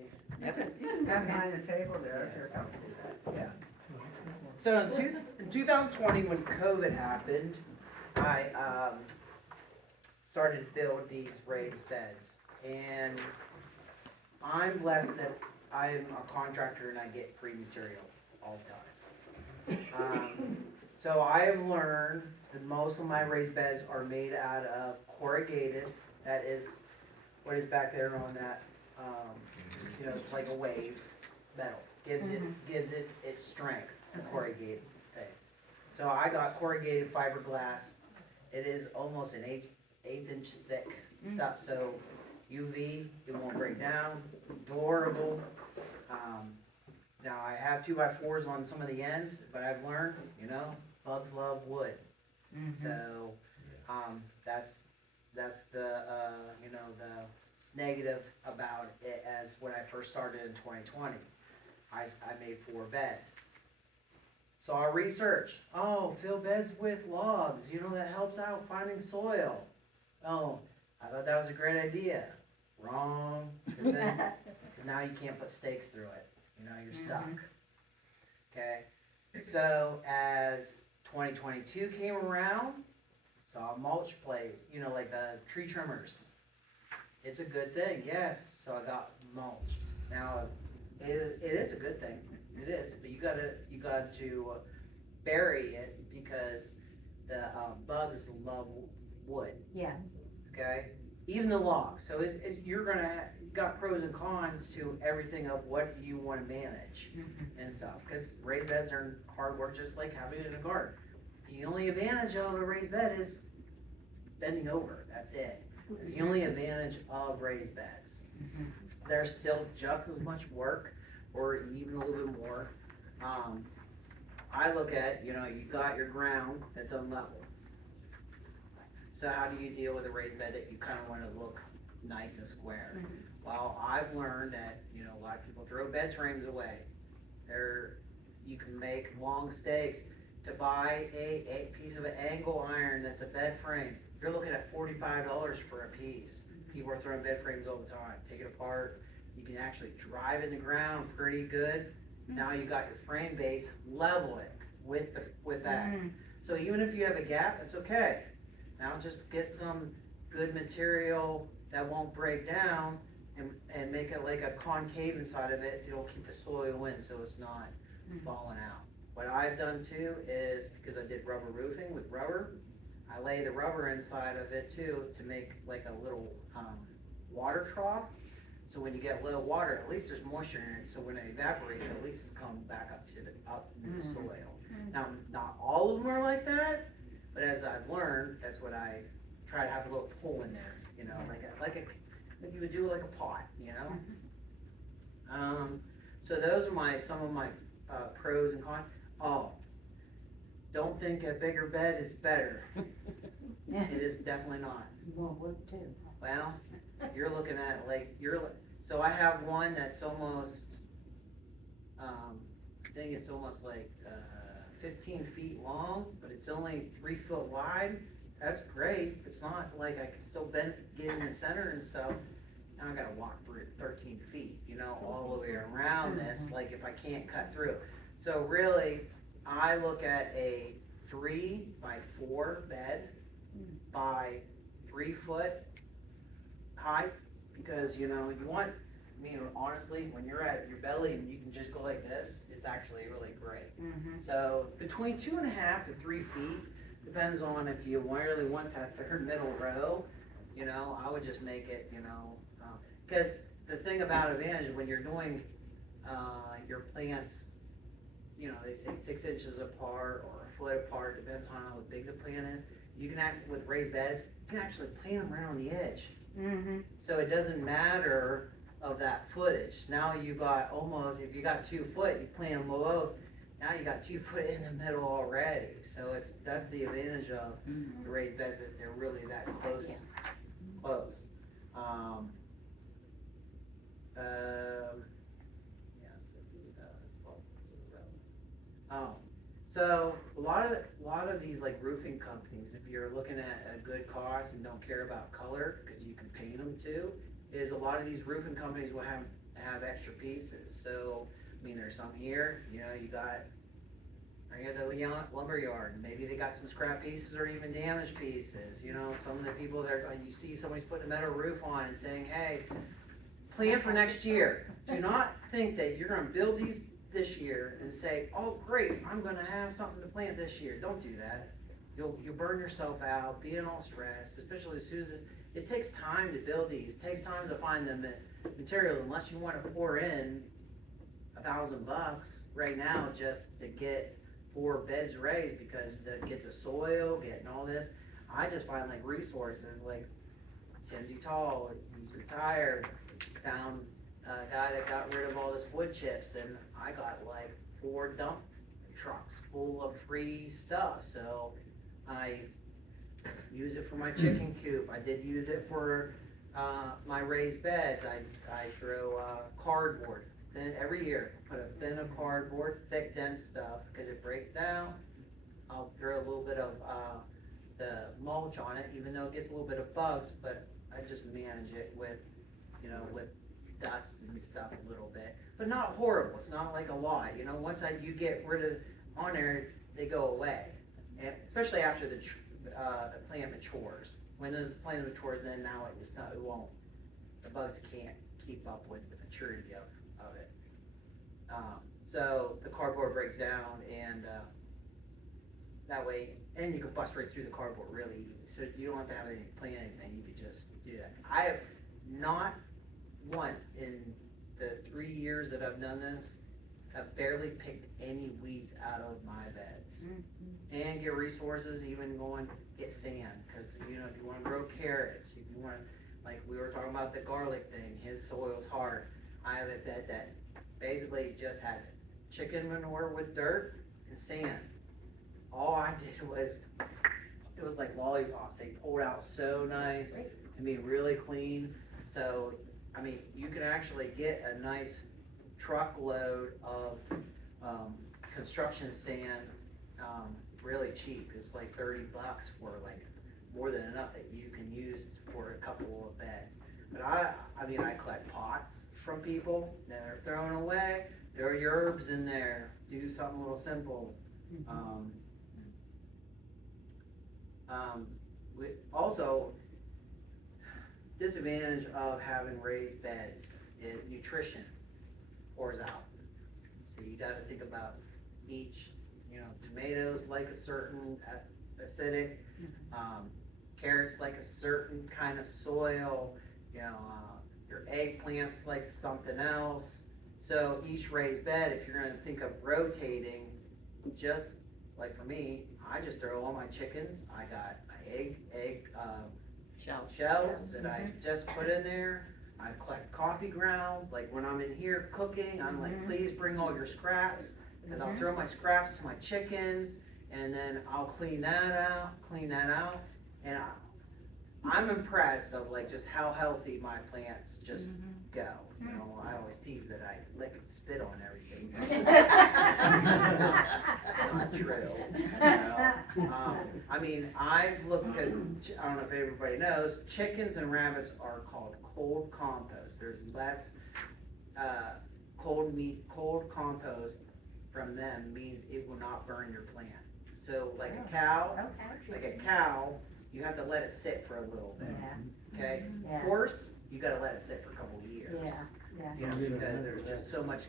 You can come behind the table there if you're comfortable with that, yeah. So in 2020, when COVID happened, I started to build these raised beds, and I'm blessed that I'm a contractor and I get free material all the time. So I have learned that most of my raised beds are made out of corrugated. That is what is back there on that, it's like a wave metal. Gives it its strength, the corrugated thing. So I got corrugated fiberglass. It is almost an eighth inch thick stuff, so UV, it won't break down, durable. Now I have 2x4s on some of the ends, but I've learned, bugs love wood. So, that's the, the negative about it as when I first started in 2020. I made 4 beds. So I researched, fill beds with logs, that helps out finding soil. Oh, I thought that was a great idea. Wrong, 'cause now you can't put stakes through it, you're stuck. Okay, so as 2022 came around, saw mulch plays, like the tree trimmers. It's a good thing, yes, so I got mulch. Now, it is a good thing, it is, but you got to bury it because the bugs love wood, Yes. okay? Even the logs, so you're gonna got pros and cons to everything of what you wanna manage and stuff, cause raised beds are hard work just like having it in a garden. The only advantage of a raised bed is bending over, that's it. It's the only advantage of raised beds. There's still just as much work, or even a little bit more. I look at, you got your ground that's unlevel. So how do you deal with a raised bed that you kinda wanna look nice and square? Well, I've learned that, a lot of people throw bed frames away. You can make long stakes. To buy a piece of angle iron that's a bed frame, you're looking at $45 for a piece. People are throwing bed frames all the time. Take it apart. You can actually drive in the ground pretty good. Now you got your frame base, level it with that. So even if you have a gap, that's okay. Now just get some good material that won't break down and make it like a concave inside of it. It'll keep the soil in so it's not falling out. What I've done too is, because I did rubber roofing with rubber, I lay the rubber inside of it too to make like a little water trough. So when you get low water, at least there's moisture in it, so when it evaporates, at least it's coming back up into the soil. Now, not all of them are like that, but as I've learned, that's what I try to have a little hole in there, like you would do like a pot, So those are some of my pros and cons. Oh, don't think a bigger bed is better. It is definitely not. Well, wood too. Well, you're looking at so I have one that's almost, I think it's almost like 15 feet long, but it's only 3 foot wide. That's great. It's not like I can still get in the center and stuff. Now I gotta walk for 13 feet, all the way around this, like if I can't cut through. So really, I look at a 3x4 bed by 3 foot height, because you want, honestly, when you're at your belly and you can just go like this, it's actually really great. So between 2.5 to 3 feet, depends on if you really want that third middle row, I would just make it, because the thing about advantage when you're doing your plants, they say 6 inches apart or a foot apart, depends on how big the plant is. You can with raised beds, you can actually plant them right on the edge. So it doesn't matter of that footage. Now you got if you got 2 foot, you plant them below, now you got 2 foot in the middle already. So that's the advantage of the raised beds, that they're really that close. So a lot of these like roofing companies, if you're looking at a good cost and don't care about color, because you can paint them too, is a lot of these roofing companies will have have extra pieces. So, I mean, there's some here, you know, you got, right here, the lumber yard, maybe they got some scrap pieces or even damaged pieces, you know, some of the people that, you see somebody's putting a metal roof on and saying, hey, plan for next year. Do not think that you're gonna build these this year and say, oh, great, I'm gonna have something to plant this year. Don't do that. You'll burn yourself out, being all stressed, especially as soon as it takes time to build these. It takes time to find the material, unless you wanna pour in $1,000 right now just to get 4 beds raised, because to get the soil, getting all this. I just find like resources like Tim Dutal, he's retired, found a guy that got rid of all this wood chips, and I got like 4 dump trucks full of free stuff. So I use it for my chicken coop. I did use it for my raised beds. I throw cardboard. Then every year, put a thin of cardboard, thick, dense stuff, because it breaks down. I'll throw a little bit of the mulch on it, even though it gets a little bit of bugs, but I just manage it with, you know, with dust and stuff a little bit, but not horrible. It's not like a lot, you know. Once you get rid of on there, they go away, and especially after the plant matures. When the plant matures, then now it won't. The bugs can't keep up with the maturity of it. So the cardboard breaks down, and that way, and you can bust right through the cardboard really easy. So you don't have to have any plant anything. You could just do that. I have not once in the 3 years that I've done this, have barely picked any weeds out of my beds. And get resources, even going get sand, because you know, if you want to grow carrots, if you want, like we were talking about the garlic thing, his soil's hard. I have a bed that basically just had chicken manure with dirt and sand. All I did was, it was like lollipops. They pulled out so nice and be really clean. So, I mean, you can actually get a nice truckload of construction sand really cheap. It's like $30 for like more than enough that you can use for a couple of beds. But I mean, I collect pots from people that are throwing away. There are your herbs in there. Do something a little simple. Also, disadvantage of having raised beds is nutrition pours out. So you gotta think about each, you know, tomatoes like a certain acidic, carrots like a certain kind of soil, you know, your eggplants like something else. So each raised bed, if you're gonna think of rotating, just like for me, I just throw all my chickens. I got my egg shells that I just put in there. I collect coffee grounds. Like when I'm in here cooking, I'm like, please bring all your scraps, and I'll throw my scraps to my chickens, and then I'll clean that out, and I'm impressed of like just how healthy my plants just go. You know, I always tease that I lick and spit on everything. It's not true. You know? I mean, I've looked, because I don't know if everybody knows, chickens and rabbits are called cold compost. There's less cold compost from them means it will not burn your plant. So like a cow, you have to let it sit for a little bit. Okay? Horse, you gotta let it sit for a couple of years. You know, because there's just so much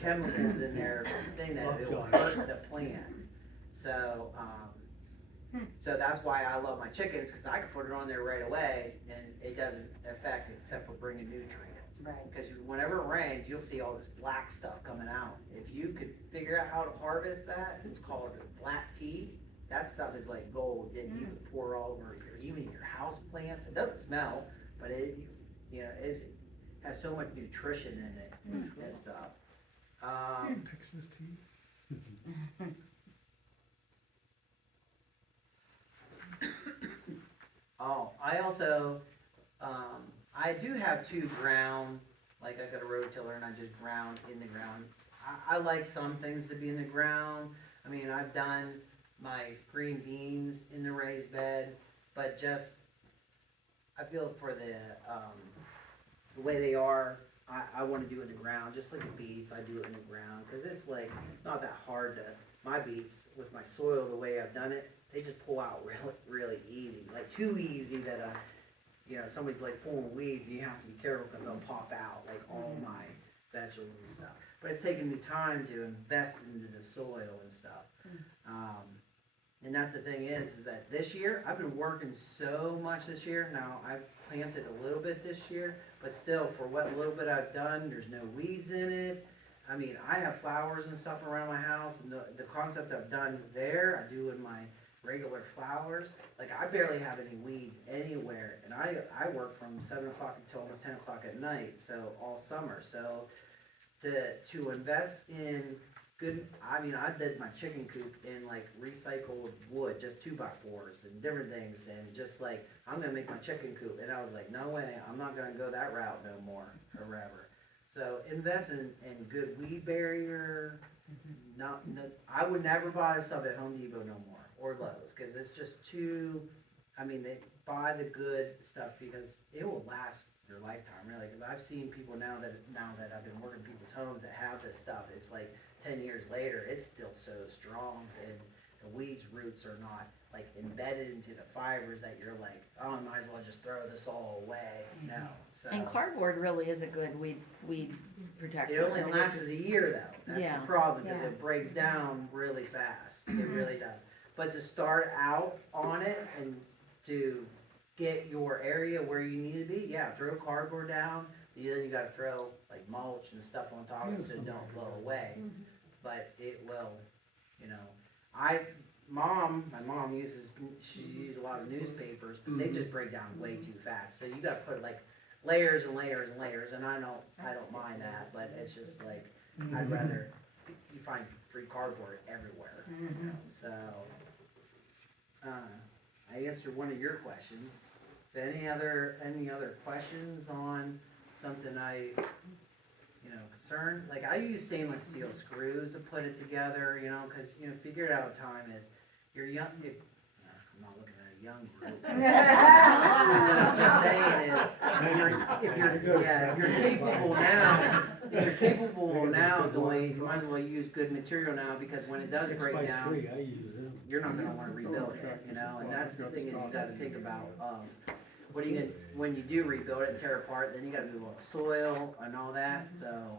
chemicals in there thing that it will hurt the plant. So, so that's why I love my chickens, because I can put it on there right away and it doesn't affect it except for bringing nutrients. Because whenever it rains, you'll see all this black stuff coming out. If you could figure out how to harvest that, it's called black tea. That stuff is like gold, and you can pour all over even your house plants. It doesn't smell, but it, you know, has so much nutrition in it and stuff. Texas tea. Oh, I also, I do have 2 ground, like I got a rototiller and I just ground in the ground. I like some things to be in the ground. I mean, I've done my green beans in the raised bed, but just, I feel for the way they are, I wanna do it in the ground, just like the beets, I do it in the ground, cause it's like, not that hard to, my beets, with my soil, the way I've done it, they just pull out really, really easy, like too easy that, you know, somebody's like pulling weeds, and you have to be careful, cause they'll pop out, like all my vegetables and stuff. But it's taken me time to invest into the soil and stuff. And that's the thing is that this year, I've been working so much this year. Now, I've planted a little bit this year, but still, for what little bit I've done, there's no weeds in it. I mean, I have flowers and stuff around my house, and the concept I've done there, I do in my regular flowers. Like, I barely have any weeds anywhere, and I work from 7 o'clock until almost 10 o'clock at night, so all summer. So, to invest in good, I mean, I did my chicken coop in like recycled wood, just 2x4s and different things, and just like, I'm gonna make my chicken coop, and I was like, no way, I'm not gonna go that route no more, or whatever. So invest in good weed barrier, I would never buy stuff at Home Depot no more, or Lowe's, cause it's just too, I mean, they buy the good stuff because it will last your lifetime, really, cause I've seen people now that I've been working in people's homes that have this stuff, it's like 10 years later, it's still so strong, and the weeds roots are not like embedded into the fibers that you're like, oh, I might as well just throw this all away. No, so. And cardboard really is a good weed protector. It only lasts a year though, that's Yeah. the problem, because Yeah. it breaks down really fast, it really does. But to start out on it and to get your area where you need to be, yeah, throw cardboard down, then you gotta throw like mulch and stuff on top of it so it don't blow away. But it will, you know, my mom she uses a lot of newspapers, but they just break down way too fast, so you gotta put like layers and layers and layers, and I don't mind that, but it's just like, I'd rather, you find free cardboard everywhere, you know, so. I answered one of your questions. So any other questions on something concerned? Like, I use stainless steel screws to put it together, cause, figure it out time is, you're young, I'm not looking at a young group. What I'm just saying is, if you're capable now, doing, you might as well use good material now, because when it does break down, 6x3, I use them. you're not gonna wanna rebuild it, and that's the thing is you gotta think about, what are you gonna, when you do rebuild it and tear apart, then you gotta move all the soil and all that, so.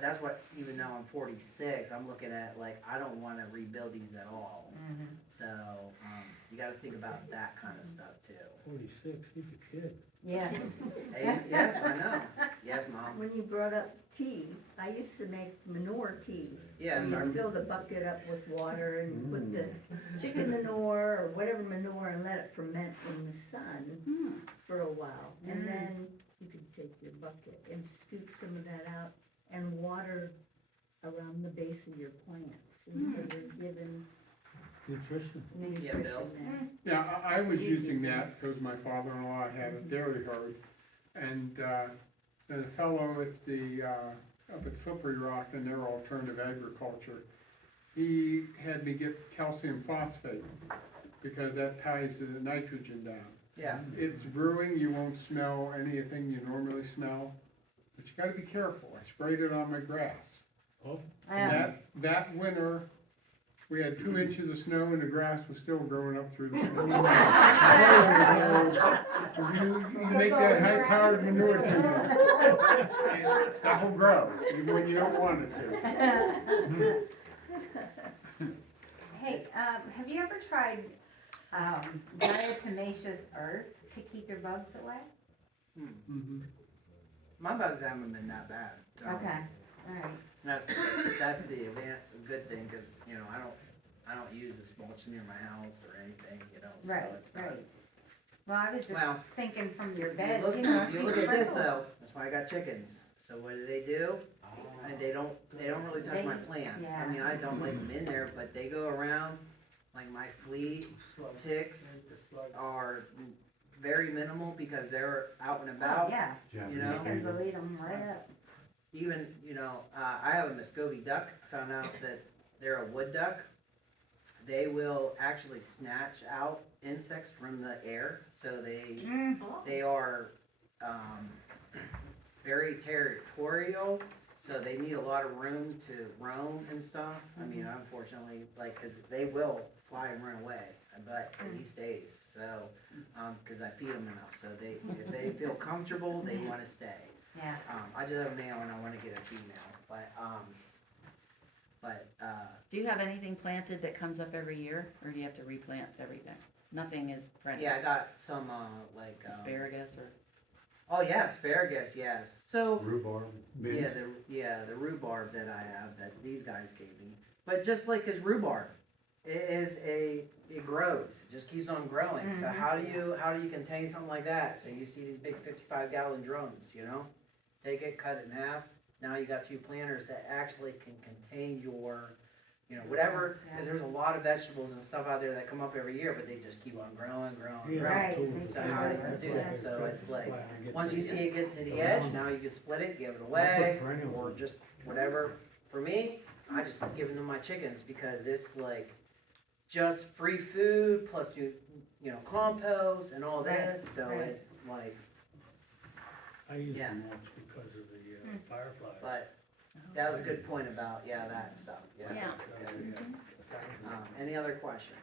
That's what, even though I'm 46, I'm looking at, like, I don't wanna rebuild these at all, so, you gotta think about that kinda stuff too. 46, he's a kid. Yes. Hey, yes, I know, yes, Mom, When you brought up tea, I used to make manure tea. yes, You fill the bucket up with water and put the chicken manure or whatever manure and let it ferment in the sun for a while. And then you could take your bucket and scoop some of that out and water around the base of your plants. And so you're given Nutrition. nutrition Bill. there. Yeah, I It's was easy. using that because my father-in-law had a dairy herd. And then a fellow at the, up at Slippery Rock in their alternative agriculture, he had me get calcium phosphate because that ties the nitrogen down. yeah, It's brewing, you won't smell anything you normally smell, but you gotta be careful. I sprayed it on my grass. Oh. And that winter, we had 2 inches of snow and the grass was still growing up through the snow. You make that high-powered manure too, and stuff will grow, even when you don't want it to. Hey, have you ever tried, diatomaceous earth to keep your bugs away? Mhm. my bugs haven't been that bad, so. Okay, alright. That's the good thing, cause, I don't use this mulch near my house or anything, so Right, it's not. right. Well, I was just Well, thinking from your You beds, look, you know, if you you look at this sprinkle. though, that's why I got chickens, so what do? And they don't really touch my plants, I mean, I don't like them in there, but they go around, like my flea ticks are very minimal because they're out and Oh, about, yeah, you know? chickens will eat them right up. Even, I have a Muscovy duck, I found out that they're a wood duck. They will actually snatch out insects from the air, so they are, very territorial, so they need a lot of room to roam and stuff. I mean, unfortunately, like, cause they will fly and run away, but he stays, so, cause I feed them enough, so if they feel comfortable, they wanna stay. Yeah. I just have a male and I wanna get a female, Do you have anything planted that comes up every year, or do you have to replant everything? Nothing is perennial? yeah, I got some, like, Asparagus or? oh yeah, asparagus, yes, so. Rhubarb. The rhubarb that I have, that these guys gave me. But just like his rhubarb, it grows, it just keeps on growing. So how do you contain something like that? So you see these big 55-gallon drums, you know? Take it, cut it in half, now you got 2 planters that actually can contain your, you know, whatever, because there's a lot of vegetables and stuff out there that come up every year, but they just keep on growing. Right. So how do you do that? So it's like, once you see it get to the edge, now you can split it, give it away, or just whatever. For me, I just give them to my chickens because it's like just free food plus you know, compost and all this, so right. it's like, I use Yeah. the mulch because of the fireflies. but that was a good point about, that stuff, Yeah. Because, any other question?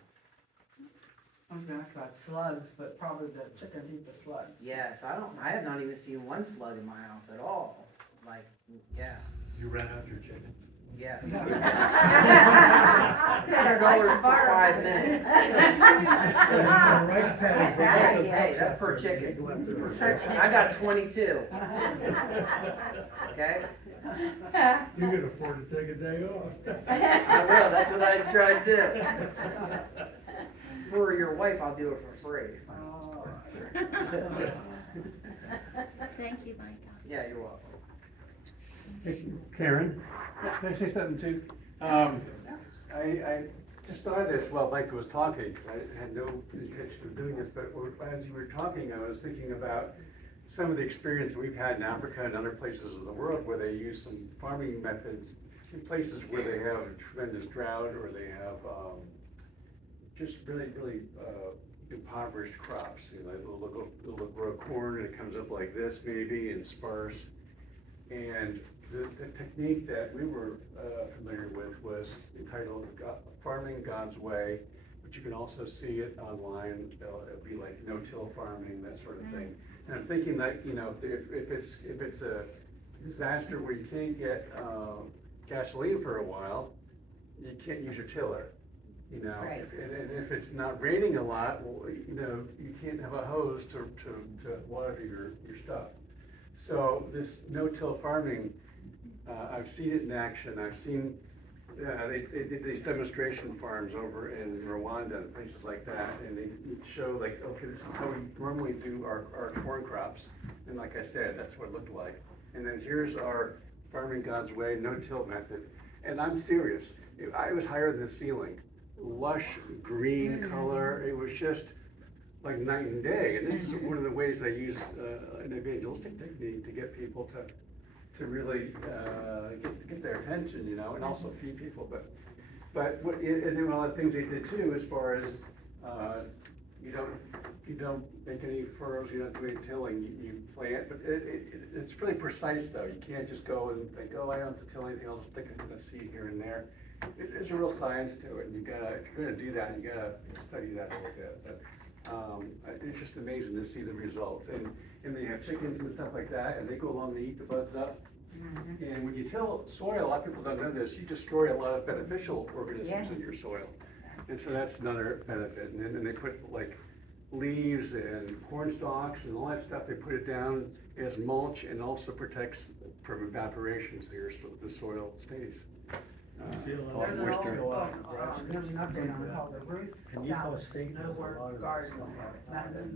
I was gonna ask about slugs, but probably the chickens eat the slugs. Yes, I have not even seen one slug in my house at all, like, yeah. You ran out your chicken? Yeah. $100 $100 for 5 minutes. Rice paddies, they Hey, got the hey, box that's out per there, so chicken. they go after the I chicken. got 22, okay? You can afford to take a day off. I will, that's what I try to do. For your wife, I'll do it for free. Oh, Thank you, Micah. Yeah, you're welcome. Karen, can I say something too? I just thought of this while Micah was talking, because I had no intention of doing this, but as you were talking, I was thinking about some of the experience we've had in Africa and other places of the world where they use some farming methods in places where they have a tremendous drought or they have just really impoverished crops. You know, they'll grow corn and it comes up like this maybe and sparse. And the technique that we were familiar with was entitled Farming God's Way, but you can also see it online. It'll be like no-till farming, that sort of thing. And I'm thinking that, you know, if it's a disaster where you can't get gasoline for a while, you can't use your tiller. You know, Right. and if it's not raining a lot, well, you know, you can't have a hose to water your stuff. So this no-till farming, I've seen it in action. I've seen, they did these demonstration farms over in Rwanda and places like that, and they show like, okay, this is how we normally do our corn crops. And like I said, that's what it looked like. And then here's our Farming God's Way no-till method. And I'm serious, I was higher than the ceiling. Lush green color, it was just like night and day. And this is one of the ways they use an evangelistic technique to get people to really get their attention, you know, and also feed people. But what, and then one of the things they did too, as far as you don't make any furrows, you don't do any tilling, you plant. But it's really precise though. You can't just go and think, oh, I don't have to till anything. I'll just stick a seed here and there. There's a real science to it, and if you're gonna do that, you gotta study that a little bit. But it's just amazing to see the results. And they have chickens and stuff like that, and they go along and eat the buds up. And when you till soil, a lot of people don't know this, you destroy a lot of beneficial organisms in your soil. And so that's another benefit. And then they put like leaves and corn stalks and all that stuff, they put it down as mulch and also protects from evaporation, so the soil stays. There's an old book, there's an update on it called the Ruth And Utah South State does a No Work lot of that Garden stuff. Method.